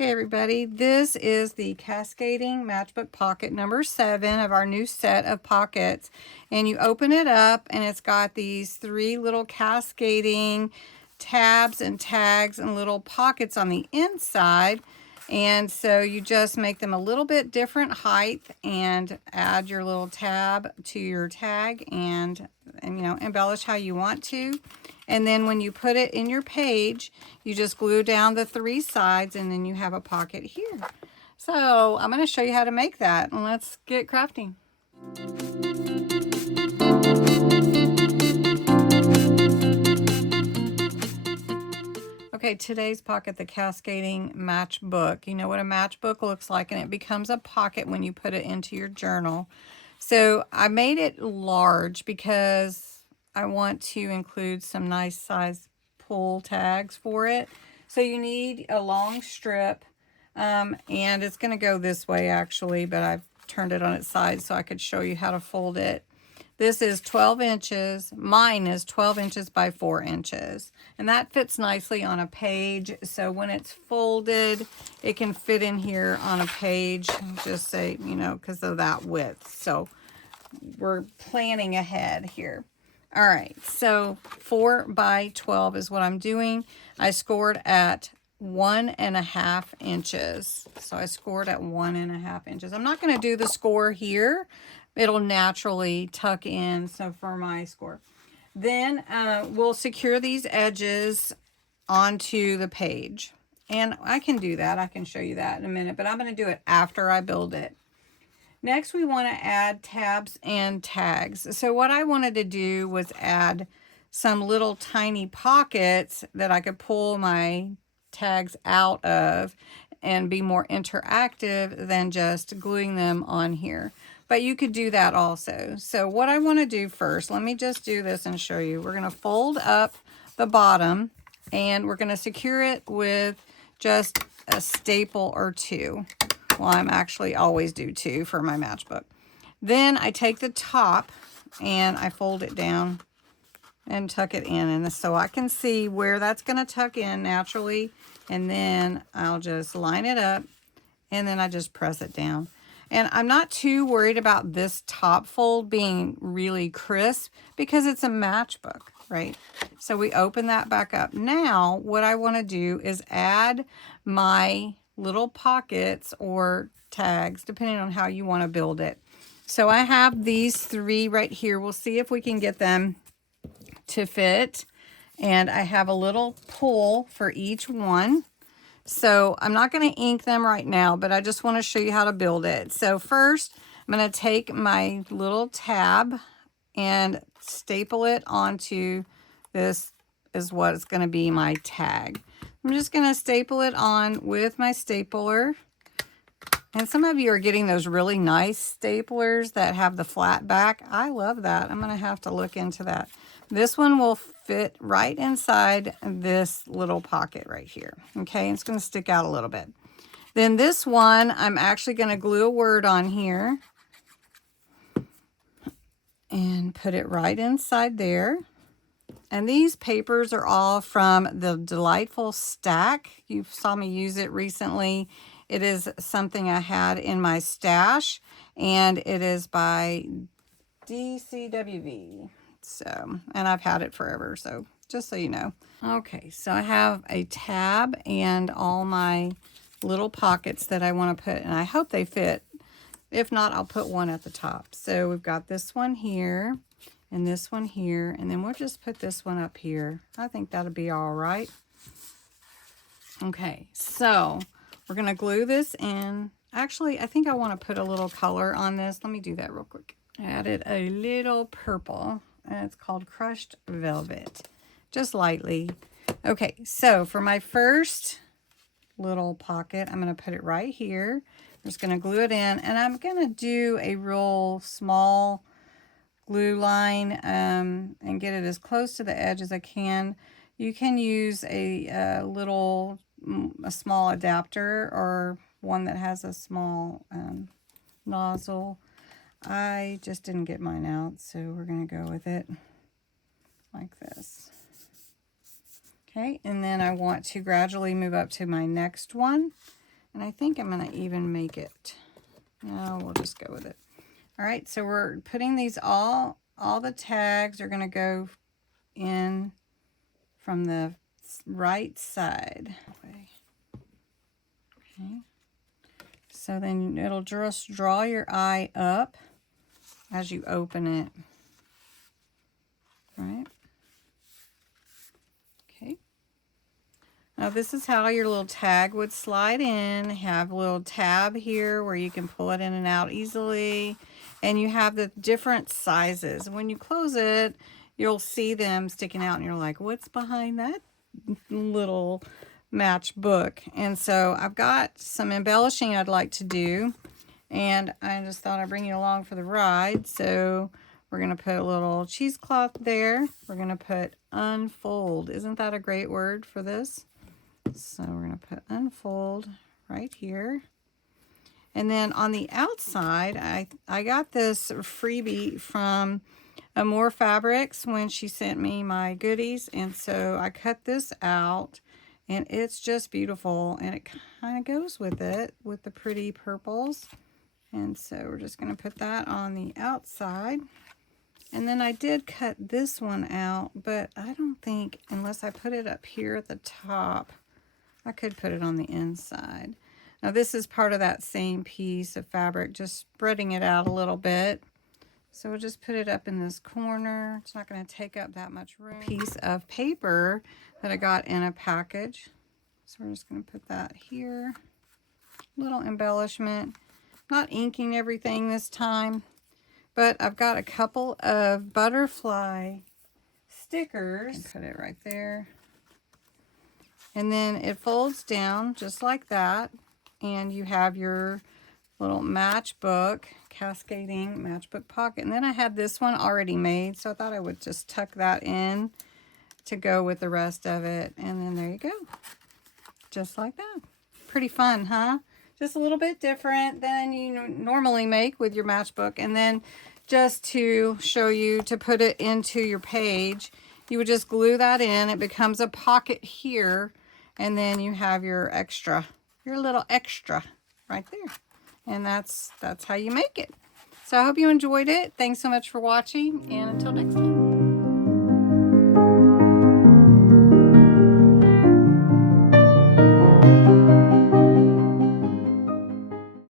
Hey everybody, this is the Cascading Matchbook Pocket number 7 of our new set of pockets. And you open it up and it's got these 3 little cascading tabs and tags and little pockets on the inside. And so you just make them a little bit different height and add your little tab to your tag and you know, embellish how you want to. And then when you put it in your page, you just glue down the 3 sides and then you have a pocket here. So I'm going to show you how to make that, and let's get crafting. Okay, today's pocket, the Cascading Matchbook. You know what a matchbook looks like, and it becomes a pocket when you put it into your journal. So I made it large because I want to include some nice size pull tags for it. So you need a long strip, and it's going to go this way actually, but I've turned it on its side so I could show you how to fold it. This is 12 inches. Mine is 12 inches by 4 inches. And that fits nicely on a page. So when it's folded, it can fit in here on a page. Just say, you know, because of that width. So we're planning ahead here. All right, so 4 by 12 is what I'm doing. I scored at 1.5 inches. So I scored at 1.5 inches. I'm not going to do the score here. It'll naturally tuck in. So for my score, then we'll secure these edges onto the page. And I can do that. I can show you that in a minute, but I'm going to do it after I build it. Next, we want to add tabs and tags. So what I wanted to do was add some little tiny pockets that I could pull my tags out of and be more interactive than just gluing them on here. But you could do that also. So what I want to do first, let me just do this and show you. We're going to fold up the bottom and we're going to secure it with just a staple or 2. Well, I'm actually always do 2 for my matchbook. Then I take the top and I fold it down and tuck it in. And so I can see where that's going to tuck in naturally. And then I'll just line it up and then I just press it down. And I'm not too worried about this top fold being really crisp because it's a matchbook, right? So we open that back up. Now, what I want to do is add my little pockets or tags, depending on how you want to build it. So I have these 3 right here. We'll see if we can get them to fit. And I have a little pull for each one. So I'm not going to ink them right now, but I just want to show you how to build it. So first, I'm going to take my little tab and staple it onto this is what is going to be my tag. I'm just going to staple it on with my stapler. And some of you are getting those really nice staplers that have the flat back. I love that. I'm going to have to look into that. This one will fit right inside this little pocket right here. Okay, it's going to stick out a little bit. Then this one, I'm actually going to glue a word on here and put it right inside there. And these papers are all from the Delightful Stack. You saw me use it recently. It is something I had in my stash, and it is by DCWV. So, and I've had it forever, so just so you know. Okay, so I have a tab and all my little pockets that I want to put, and I hope they fit. If not, I'll put one at the top. So we've got this one here and this one here, and then we'll just put this one up here. I think that'll be all right. Okay, so we're going to glue this in. Actually, I think I want to put a little color on this. Let me do that real quick. I added a little purple, and it's called Crushed Velvet, just lightly. Okay, so for my first little pocket, I'm going to put it right here. I'm just going to glue it in, and I'm going to do a real small glue line and get it as close to the edge as I can. You can use a small adapter or one that has a small nozzle. I just didn't get mine out, so we're going to go with it like this. Okay, and then I want to gradually move up to my next one. And I think I'm going to even make it. No, we'll just go with it. All right, so we're putting these all the tags are going to go in from the right side. Okay. So then it'll just draw your eye up as you open it. Right? Okay. Now this is how your little tag would slide in. Have a little tab here where you can pull it in and out easily. And you have the different sizes. When you close it, you'll see them sticking out and you're like, what's behind that little matchbook? And so I've got some embellishing I'd like to do. And I just thought I'd bring you along for the ride. So we're going to put a little cheesecloth there. We're going to put unfold. Isn't that a great word for this? So we're going to put unfold right here. And then on the outside, I got this freebie from More Fabrics when she sent me my goodies. And so I cut this out. And it's just beautiful. And it kind of goes with it, with the pretty purples. And so we're just going to put that on the outside. And then I did cut this one out, but I don't think, unless I put it up here at the top, I could put it on the inside. Now this is part of that same piece of fabric, just spreading it out a little bit. So we'll just put it up in this corner. It's not going to take up that much room. Piece of paper that I got in a package. So we're just going to put that here. Little embellishment. Not inking everything this time, but I've got a couple of butterfly stickers. Put it right there. And then it folds down just like that. And you have your little matchbook, Cascading Matchbook Pocket. And then I had this one already made, so I thought I would just tuck that in to go with the rest of it. And then there you go. Just like that. Pretty fun, huh? Just a little bit different than you normally make with your matchbook. And then just to show you, to put it into your page, you would just glue that in. It becomes a pocket here. And then you have your extra, your little extra right there. And that's how you make it. So I hope you enjoyed it. Thanks so much for watching, and until next time.